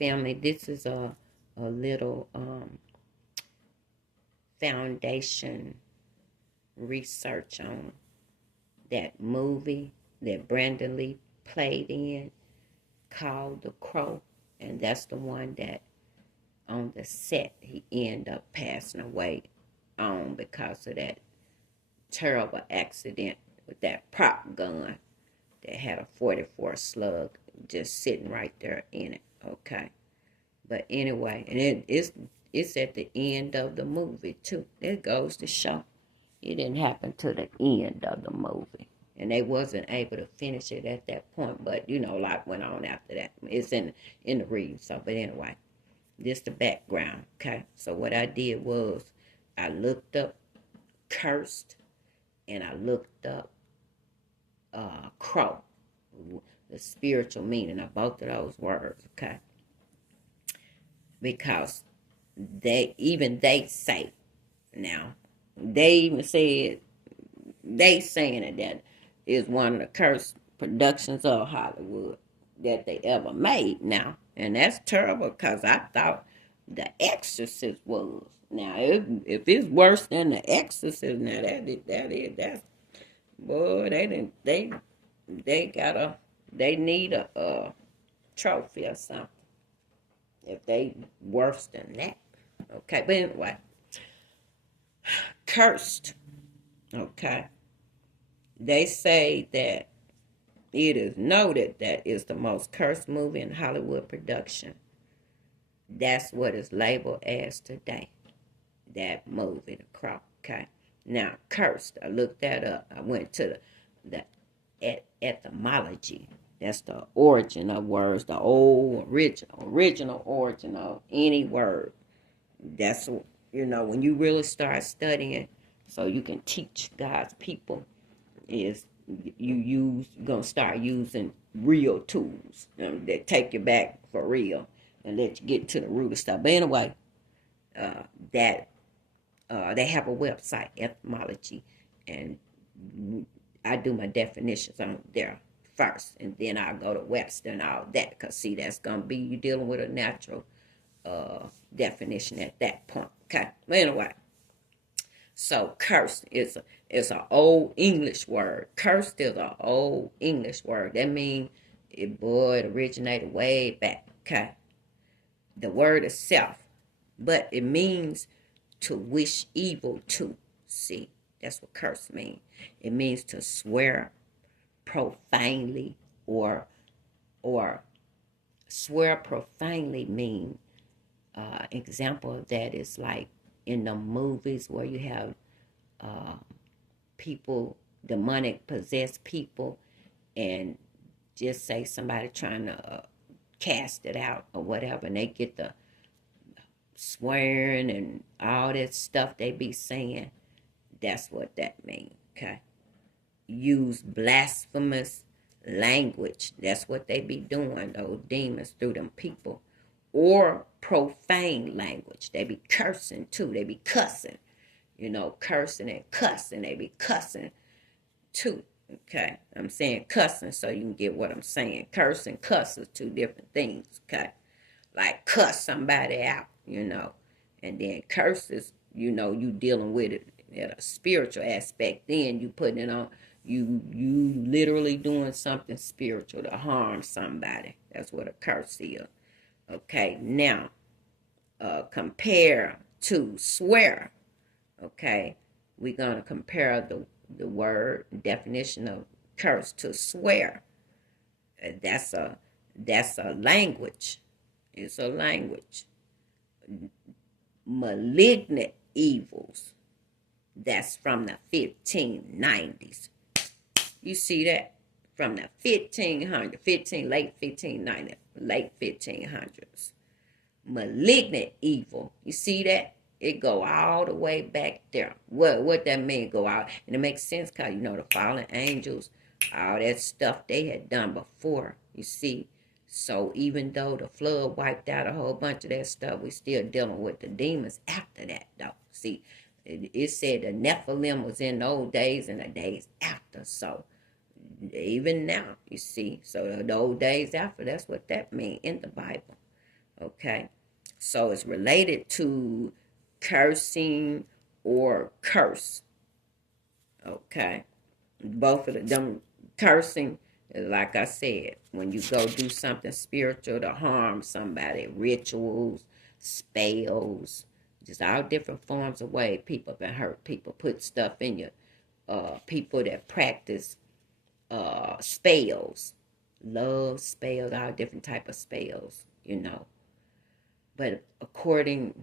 family, this is a little foundation research on that movie that Brandon Lee played in called The Crow. And that's the one that on the set he ended up passing away on because of that terrible accident with that prop gun that had a 44 slug just sitting right there in it. Okay. But anyway, and it's at the end of the movie too. It goes to show it didn't happen to the end of the movie. And they wasn't able to finish it at that point. But a lot went on after that. It's in the read. So but anyway, this the background. Okay. So what I did was I looked up cursed and I looked up crow. The spiritual meaning of both of those words, okay? Because they say now, they even said they saying it that is one of the cursed productions of Hollywood that they ever made now. And that's terrible because I thought The Exorcist was. Now if it's worse than The Exorcist, now that's boy, they need a trophy or something if they worse than that. Okay, but anyway, cursed. Okay, they say that it is noted that it's the most cursed movie in Hollywood production. That's what it's labeled as today. That movie, The Crow. Okay, now cursed. I looked that up. I went to the etymology. That's the origin of words, the old original origin of any word. That's when you really start studying, so you can teach God's people. Is gonna start using real tools that take you back for real and let you get to the root of stuff. But anyway, that they have a website, etymology, and I do my definitions on there first, and then I'll go to Webster and all that, because see, that's gonna be you dealing with a natural definition at that point. Okay, but anyway, so cursed is an old English word. Cursed is an old English word. That means it originated way back. Okay, the word itself, but it means to wish evil to. See, that's what curse means. It means to swear profanely, or swear profanely mean example of that is like in the movies where you have people, demonic possessed people, and just say somebody trying to cast it out or whatever, and they get the swearing and all that stuff they be saying. That's what that means. Okay, use blasphemous language. That's what they be doing, those demons, through them people. Or profane language. They be cursing too. They be cussing. Cursing and cussing. They be cussing too. Okay, I'm saying cussing so you can get what I'm saying. Curse and cuss is two different things. Okay, like cuss somebody out, and then curses, you dealing with it at a spiritual aspect. Then you putting it on, you literally doing something spiritual to harm somebody. That's what a curse is. Okay, now compare to swear. Okay, we're gonna compare the word definition of curse to swear. That's a language. It's a language. Malignant evils. That's from the 1590s. You see that? From the late 1590s, late 1500s. Malignant evil. You see that? It go all the way back there. What that mean, go out? And it makes sense because, the fallen angels, all that stuff they had done before, you see. So even though the flood wiped out a whole bunch of that stuff, we still dealing with the demons after that, though. See, it said the Nephilim was in those days and the days after. So even now, you see. So the old days after, that's what that means in the Bible. Okay. So it's related to cursing or curse. Okay. Both of them cursing, like I said, when you go do something spiritual to harm somebody, rituals, spells, just all different forms of way people can hurt people, put stuff in you. People that practice spells, love spells, all different type of spells, But according,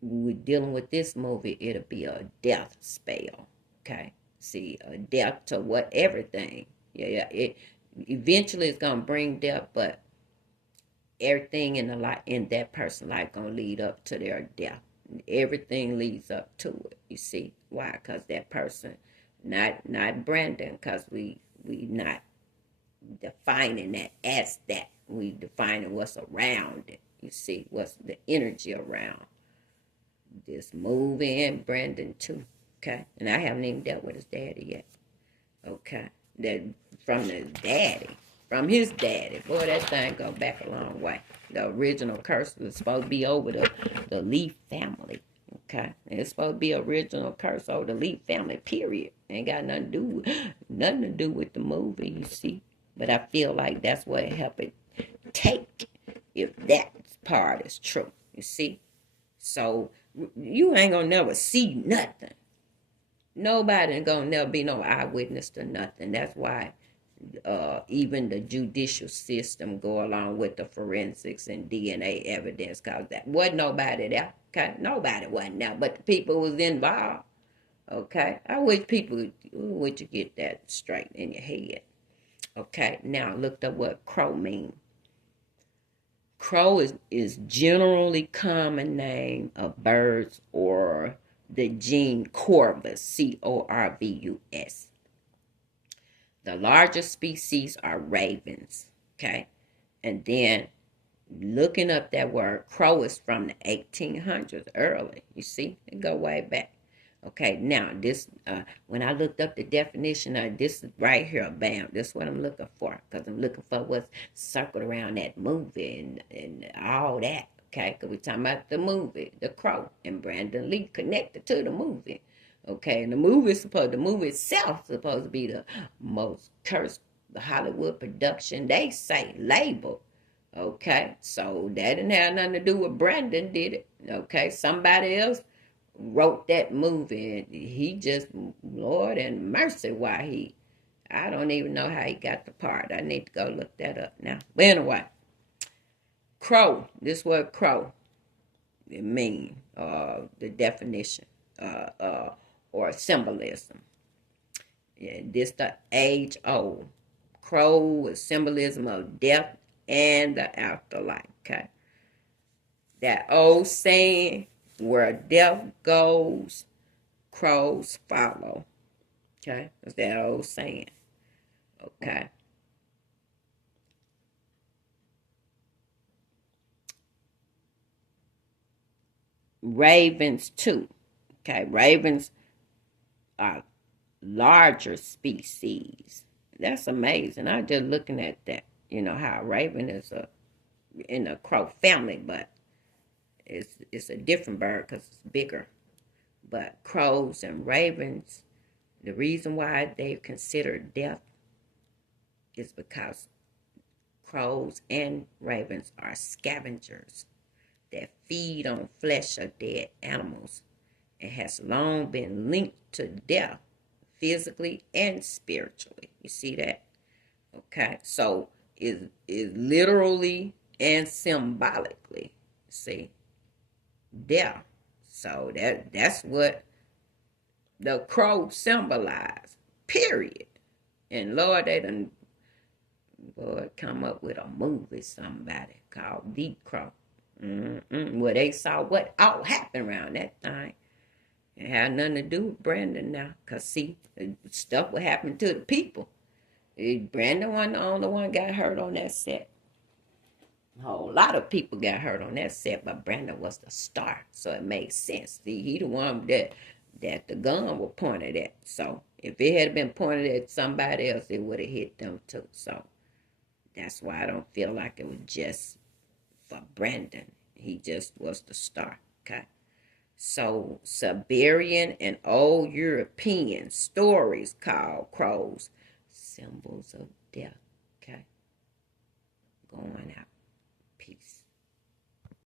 we're dealing with this movie, it'll be a death spell. Okay, see, a death to what everything. Yeah. It eventually is gonna bring death, but everything in the life in that person's life gonna lead up to their death. Everything leads up to it. You see why? Because that person, not Brandon, because we not defining that as that. We defining what's around it. You see what's the energy around this movie, and Brandon too. Okay, and I haven't even dealt with his daddy yet. Okay, that from the daddy, from his daddy. Boy, that thing go back a long way. The original curse was supposed to be over the Leaf family. Okay, it's supposed to be original curse over the Leaf family. Period. Ain't got nothing to do with the movie. You see, but I feel like that's what it helped it take, if that part is true. You see, so you ain't gonna never see nothing. Nobody ain't gonna never be no eyewitness to nothing. That's why even the judicial system go along with the forensics and DNA evidence, because that wasn't nobody there. Okay, nobody wasn't there, but the people was involved. Okay, I wish would you get that straight in your head. Okay, now looked up what crow mean. Crow is generally common name of birds or the gene Corvus, Corvus. The largest species are ravens, okay? And then looking up that word, crow is from the 1800s, early. You see, it go way back. Okay, now this, when I looked up the definition of this right here, bam, this is what I'm looking for, because I'm looking for what's circled around that movie and all that, okay? Because we're talking about the movie, The Crow, and Brandon Lee connected to the movie, okay? And the movie itself is supposed to be the most cursed Hollywood production, they say, labeled. Okay, so that didn't have nothing to do with Brandon, did it? Okay, somebody else wrote that movie, and he just, Lord and mercy, I don't even know how he got the part. I need to go look that up now. But anyway, crow, this word crow, it mean, the definition, or symbolism. Yeah, this the age old. Crow is symbolism of death and the afterlife, okay? That old saying, where death goes, crows follow. Okay? That's that old saying. Okay. Ravens too. Okay, ravens are larger species. That's amazing. I'm just looking at that. You know how a raven is in the crow family, but it's a different bird because it's bigger. But crows and ravens, the reason why they're considered deaf is because crows and ravens are scavengers that feed on flesh of dead animals and has long been linked to death physically and spiritually. You see that? Okay, so is literally and symbolically, see, death. So that's what the crow symbolized. Period. And Lord, they done come up with a movie, somebody called Deep Crow. Where they saw what all happened around that thing. It had nothing to do with Brandon now. Because, see, stuff what happened to the people. Brandon wasn't the only one got hurt on that set. A whole lot of people got hurt on that set, but Brandon was the star. So it made sense. See, he the one that the gun was pointed at. So if it had been pointed at somebody else, it would have hit them too. So that's why I don't feel like it was just for Brandon. He just was the star. Okay. So Siberian and old European stories called crows symbols of death. Okay. Going out.